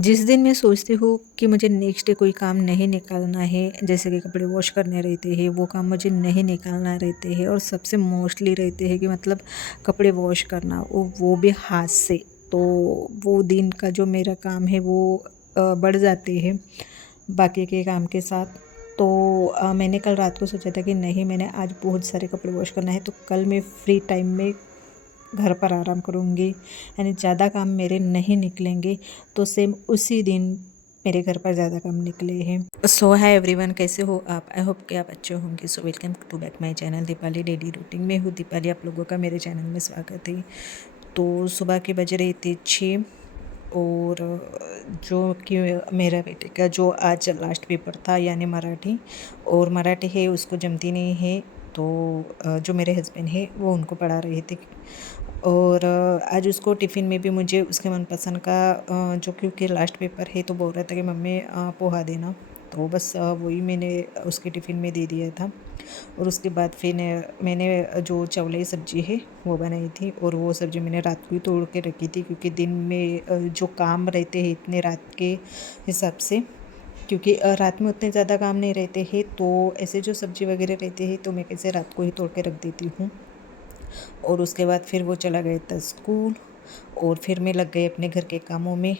जिस दिन मैं सोचती हूँ कि मुझे नेक्स्ट डे कोई काम नहीं निकालना है, जैसे कि कपड़े वॉश करने रहते हैं, वो काम मुझे नहीं निकालना रहते हैं और सबसे मोस्टली रहते हैं कि मतलब कपड़े वॉश करना, वो भी हाथ से। तो वो दिन का जो मेरा काम है वो बढ़ जाते हैं बाकी के काम के साथ। तो मैंने कल रात को सोचा था कि नहीं, मैंने आज बहुत सारे कपड़े वॉश करना है, तो कल मैं फ्री टाइम में घर पर आराम करूँगी, यानी ज़्यादा काम मेरे नहीं निकलेंगे। तो सेम उसी दिन मेरे घर पर ज़्यादा काम निकले हैं। सो हाय एवरीवन, कैसे हो आप? आई होप कि आप अच्छे होंगे। So welcome to back my channel Deepali daily routine में हूँ दीपाली, आप लोगों का मेरे चैनल में स्वागत है। तो सुबह के बज रहे थे 6 और जो कि मेरा बेटे का जो आज लास्ट पेपर था यानी मराठी, और मराठी है उसको जमती नहीं है, तो जो मेरे हस्बैंड है वो उनको पढ़ा रहे थे। और आज उसको टिफ़िन में भी मुझे उसके मनपसंद का जो क्योंकि लास्ट पेपर है तो बोल रहा था कि मम्मी पोहा देना, तो बस वही मैंने उसके टिफ़िन में दे दिया था। और उसके बाद फिर मैंने जो चवलाई सब्ज़ी है वो बनाई थी, और वो सब्ज़ी मैंने रात को ही तोड़ के रखी थी क्योंकि दिन में जो काम रहते हैं इतने रात के हिसाब से, क्योंकि रात में उतने ज़्यादा काम नहीं रहते हैं, तो ऐसे जो सब्ज़ी वगैरह रहते हैं तो मैं कैसे रात को ही तोड़ के रख देती हूँ। और उसके बाद फिर वो चला गया था स्कूल, और फिर मैं लग गई अपने घर के कामों में।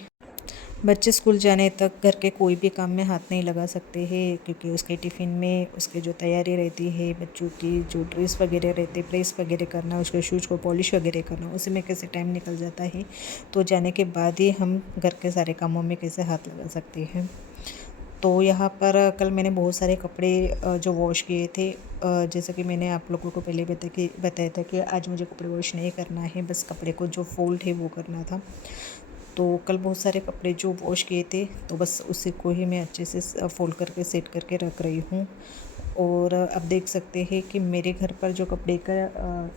बच्चे स्कूल जाने तक घर के कोई भी काम में हाथ नहीं लगा सकते हैं, क्योंकि उसके टिफ़िन में उसकी जो तैयारी रहती है, बच्चों की जो ड्रेस वगैरह रहती है, प्रेस वगैरह करना, उसके शूज़ को पॉलिश वगैरह करना, उसी में कैसे टाइम निकल जाता है। तो जाने के बाद ही हम घर के सारे कामों में कैसे हाथ लगा सकते हैं। तो यहाँ पर कल मैंने बहुत सारे कपड़े जो वॉश किए थे, जैसे कि मैंने आप लोगों को पहले बताया था कि आज मुझे कपड़े वॉश नहीं करना है, बस कपड़े को जो फोल्ड है वो करना था। तो कल बहुत सारे कपड़े जो वॉश किए थे, तो बस उसी को ही मैं अच्छे से फोल्ड करके सेट करके रख रही हूँ। और अब देख सकते हैं कि मेरे घर पर जो कपड़े का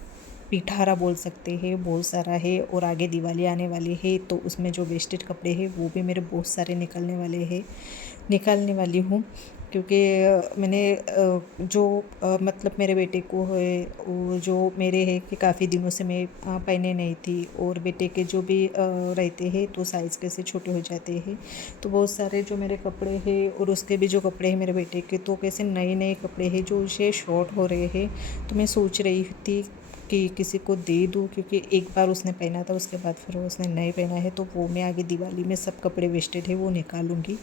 पिटारा बोल सकते हैं बहुत सारा है, और आगे दिवाली आने वाली है तो उसमें जो वेस्टेज कपड़े हैं वो भी मेरे बहुत सारे निकालने वाली हूँ। क्योंकि मैंने जो मतलब मेरे बेटे को है, वो जो मेरे है कि काफ़ी दिनों से मैं पहने नहीं थी, और बेटे के जो भी रहते हैं तो साइज़ कैसे छोटे हो जाते हैं, तो बहुत सारे जो मेरे कपड़े हैं और उसके भी जो कपड़े हैं मेरे बेटे के, तो कैसे नए नए कपड़े हैं जो उसे शॉर्ट हो रहे हैं। तो मैं सोच रही थी कि किसी को दे दूँ, क्योंकि एक बार उसने पहना था, उसके बाद फिर उसने नहीं पहना है, तो वो मैं आगे दिवाली में सब कपड़े वेस्टेड है वो निकालूंगी।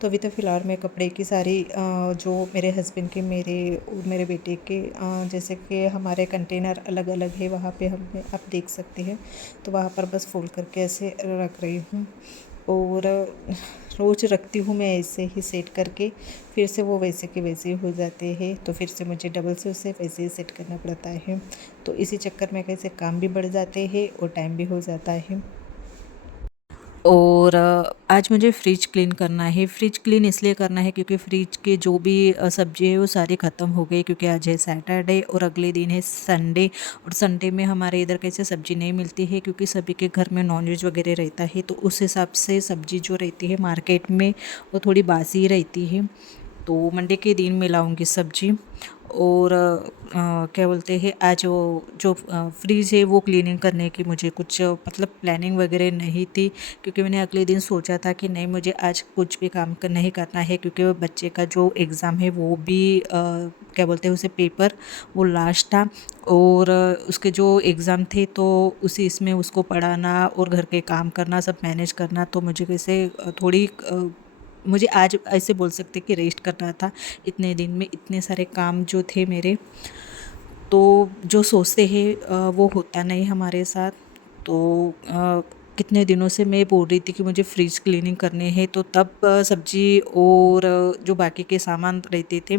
तो अभी तो फ़िलहाल मैं कपड़े की सारी जो मेरे हस्बैंड के, मेरे और मेरे बेटे के, जैसे कि हमारे कंटेनर अलग अलग है, वहाँ पे हम आप देख सकते हैं, तो वहाँ पर बस फोल्ड करके ऐसे रख रही हूँ। और रोज़ रखती हूँ मैं ऐसे ही सेट करके, फिर से वो वैसे के वैसे ही हो जाते हैं, तो फिर से मुझे डबल से उसे वैसे ही सेट करना पड़ता है। तो इसी चक्कर में कैसे काम भी बढ़ जाते हैं और टाइम भी हो जाता है। और आज मुझे फ्रिज क्लीन करना है। फ्रिज क्लीन इसलिए करना है क्योंकि फ्रिज के जो भी सब्ज़ी है वो सारी ख़त्म हो गई, क्योंकि आज है सैटरडे और अगले दिन है संडे, और संडे में हमारे इधर कैसे सब्ज़ी नहीं मिलती है क्योंकि सभी के घर में नॉनवेज वगैरह रहता है, तो उस हिसाब से सब्ज़ी जो रहती है मार्केट में वो थोड़ी बासी ही रहती है। तो मंडे के दिन मैं लाऊंगी सब्जी। और क्या बोलते हैं, आज वो जो फ्रीज है वो क्लीनिंग करने की मुझे कुछ मतलब प्लानिंग वगैरह नहीं थी, क्योंकि मैंने अगले दिन सोचा था कि नहीं, मुझे आज कुछ भी काम नहीं करना है, क्योंकि वो बच्चे का जो एग्ज़ाम है वो भी क्या बोलते हैं उसे पेपर, वो लास्ट था। और उसके जो एग्ज़ाम थे तो उसी इसमें उसको पढ़ाना और घर के काम करना, सब मैनेज करना, तो मुझे कैसे थोड़ी मुझे आज ऐसे बोल सकते कि रेस्ट करना था। इतने दिन में इतने सारे काम जो थे मेरे, तो जो सोचते हैं वो होता नहीं हमारे साथ। तो कितने दिनों से मैं बोल रही थी कि मुझे फ्रिज क्लीनिंग करनी है, तो तब सब्जी और जो बाकी के सामान रहते थे,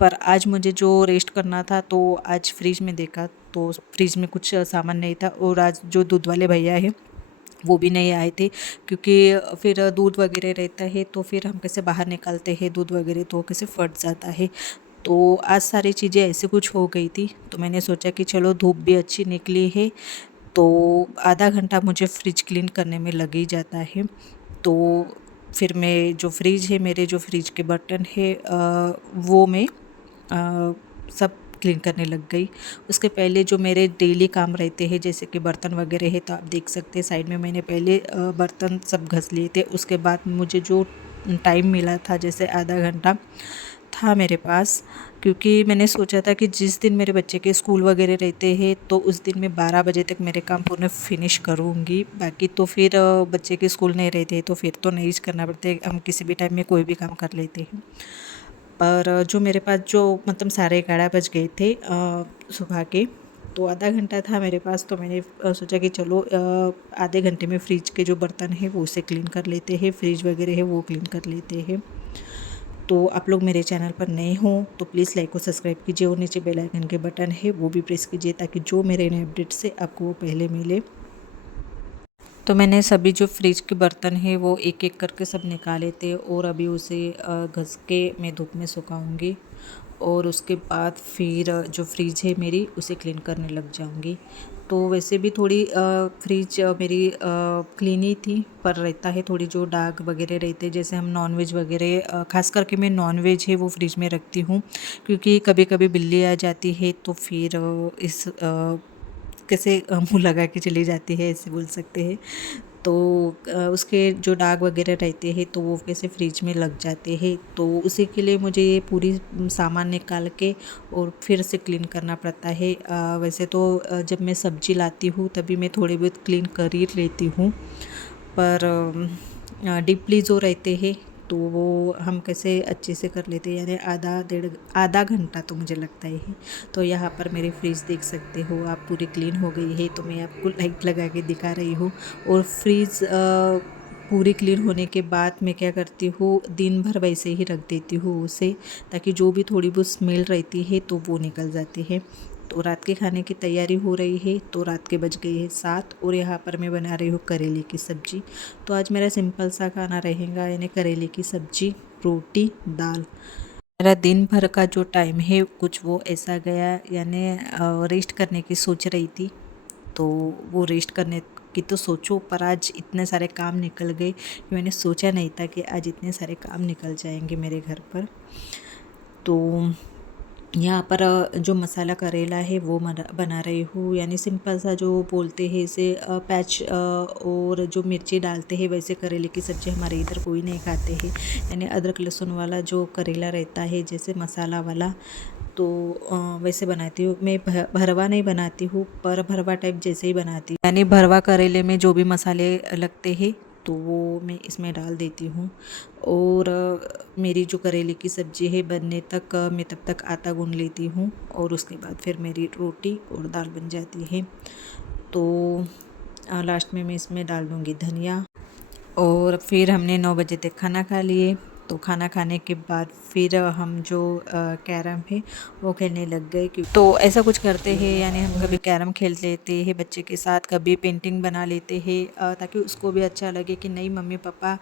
पर आज मुझे जो रेस्ट करना था, तो आज फ्रिज में देखा तो फ्रिज में कुछ सामान नहीं था, और आज जो दूध वाले भैया है वो भी नहीं आए थे, क्योंकि फिर दूध वगैरह रहता है तो फिर हम कैसे बाहर निकालते हैं दूध वगैरह, तो कैसे फट जाता है। तो आज सारी चीज़ें ऐसे कुछ हो गई थी, तो मैंने सोचा कि चलो धूप भी अच्छी निकली है, तो आधा घंटा मुझे फ्रिज क्लीन करने में लग ही जाता है। तो फिर मैं जो फ्रिज है, मेरे जो फ्रिज के बर्तन है वो मैं सब क्लीन करने लग गई। उसके पहले जो मेरे डेली काम रहते हैं जैसे कि बर्तन वगैरह है, तो आप देख सकते हैं साइड में मैंने पहले बर्तन सब घस लिए थे। उसके बाद मुझे जो टाइम मिला था जैसे आधा घंटा था मेरे पास, क्योंकि मैंने सोचा था कि जिस दिन मेरे बच्चे के स्कूल वगैरह रहते हैं तो उस दिन मैं 12 बजे तक मेरे काम पूर्ण फिनिश करूँगी। बाकी तो फिर बच्चे के स्कूल नहीं रहते तो फिर तो नहीं करना पड़ता, हम किसी भी टाइम में कोई भी काम कर लेते हैं। पर जो मेरे पास जो मतलब 11:30 बज गए थे सुबह के, तो आधा घंटा था मेरे पास, तो मैंने सोचा कि चलो आधे घंटे में फ्रिज के जो बर्तन हैं वो उसे क्लीन कर लेते हैं, फ्रिज वगैरह है वो क्लीन कर लेते हैं। तो आप लोग मेरे चैनल पर नए हों तो प्लीज़ लाइक और सब्सक्राइब कीजिए और नीचे बेल आइकन के बटन है वो भी प्रेस कीजिए ताकि जो मेरे नए अपडेट से आपको वो पहले मिले। तो मैंने सभी जो फ्रिज के बर्तन हैं वो एक एक करके सब निकाले थे और अभी उसे घस के मैं धूप में सुखाऊंगी और उसके बाद फिर जो फ्रिज है मेरी उसे क्लीन करने लग जाऊंगी। तो वैसे भी थोड़ी फ्रिज मेरी क्लीन ही थी, पर रहता है थोड़ी जो दाग वगैरह रहते हैं, जैसे हम नॉनवेज वगैरह खास करके मैं नॉनवेज है वो फ्रिज में रखती हूँ, क्योंकि कभी कभी बिल्ली आ जाती है तो फिर इस कैसे मुँह लगा के चली जाती है ऐसे बोल सकते हैं। तो उसके जो दाग वगैरह रहते हैं तो वो कैसे फ्रिज में लग जाते हैं, तो उसी के लिए मुझे ये पूरी सामान निकाल के और फिर से क्लीन करना पड़ता है। वैसे तो जब मैं सब्जी लाती हूँ तभी मैं थोड़ी बहुत क्लीन कर ही लेती हूँ, पर डीपली जो रहते हैं तो वो हम कैसे अच्छे से कर लेते हैं, यानी आधा घंटा तो मुझे लगता ही है। तो यहाँ पर मेरी फ्रिज देख सकते हो आप, पूरी क्लीन हो गई है, तो मैं आपको लाइट लगा के दिखा रही हूँ। और फ्रिज पूरी क्लीन होने के बाद मैं क्या करती हूँ, दिन भर वैसे ही रख देती हूँ उसे, ताकि जो भी थोड़ी बहुत स्मेल रहती है तो वो निकल जाती है। तो रात के खाने की तैयारी हो रही है, तो रात के बज गए हैं 7 और यहाँ पर मैं बना रही हूँ करेले की सब्ज़ी। तो आज मेरा सिंपल सा खाना रहेगा, यानी करेले की सब्ज़ी, रोटी, दाल। मेरा दिन भर का जो टाइम है कुछ वो ऐसा गया, यानी रेस्ट करने की सोच रही थी, तो वो रेस्ट करने की तो सोचो, पर आज इतने सारे काम निकल गए कि मैंने सोचा नहीं था कि आज इतने सारे काम निकल जाएंगे मेरे घर पर। तो यहाँ पर जो मसाला करेला है वो बना रही हूँ, यानी सिंपल सा जो बोलते हैं इसे पैच और जो मिर्ची डालते हैं, वैसे करेले की सब्ज़ी हमारे इधर कोई नहीं खाते हैं, यानी अदरक लहसुन वाला जो करेला रहता है जैसे मसाला वाला, तो वैसे बनाती हूँ मैं। भरवा नहीं बनाती हूँ, पर भरवा टाइप जैसे ही बनाती हूँ, यानी भरवा करेले में जो भी मसाले लगते हैं तो वो मैं इसमें डाल देती हूँ। और मेरी जो करेले की सब्ज़ी है बनने तक मैं तब तक आटा गूँध लेती हूँ और उसके बाद फिर मेरी रोटी और दाल बन जाती है। तो लास्ट में मैं इसमें डाल दूँगी धनिया। और फिर हमने 9 बजे तक खाना खा लिए। तो खाना खाने के बाद फिर हम जो कैरम है वो खेलने लग गए। तो ऐसा कुछ करते हैं, यानी हम कभी कैरम खेल लेते हैं बच्चे के साथ, कभी पेंटिंग बना लेते हैं, ताकि उसको भी अच्छा लगे कि नहीं मम्मी पापा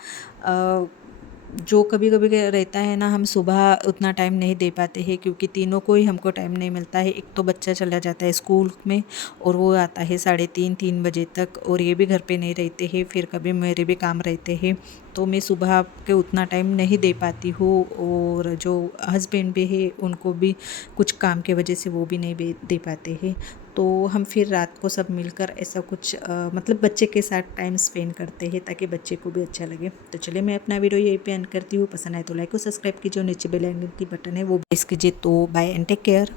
जो कभी कभी रहता है ना, हम सुबह उतना टाइम नहीं दे पाते हैं क्योंकि तीनों को ही हमको टाइम नहीं मिलता है। एक तो बच्चा चला जाता है स्कूल में और वो आता है 3:30 बजे तक, और ये भी घर पे नहीं रहते हैं, फिर कभी मेरे भी काम रहते हैं, तो मैं सुबह के उतना टाइम नहीं दे पाती हूँ। और जो हस्बैंड भी है उनको भी कुछ काम के वजह से वो भी नहीं दे पाते हैं, तो हम फिर रात को सब मिलकर ऐसा कुछ मतलब बच्चे के साथ टाइम स्पेंड करते हैं ताकि बच्चे को भी अच्छा लगे। तो चलिए मैं अपना वीडियो यहीं पे एंड करती हूँ। पसंद आए तो लाइक और सब्सक्राइब कीजिए और नीचे बेल आइकन की बटन है वो प्रेस कीजिए। तो बाय एंड टेक केयर।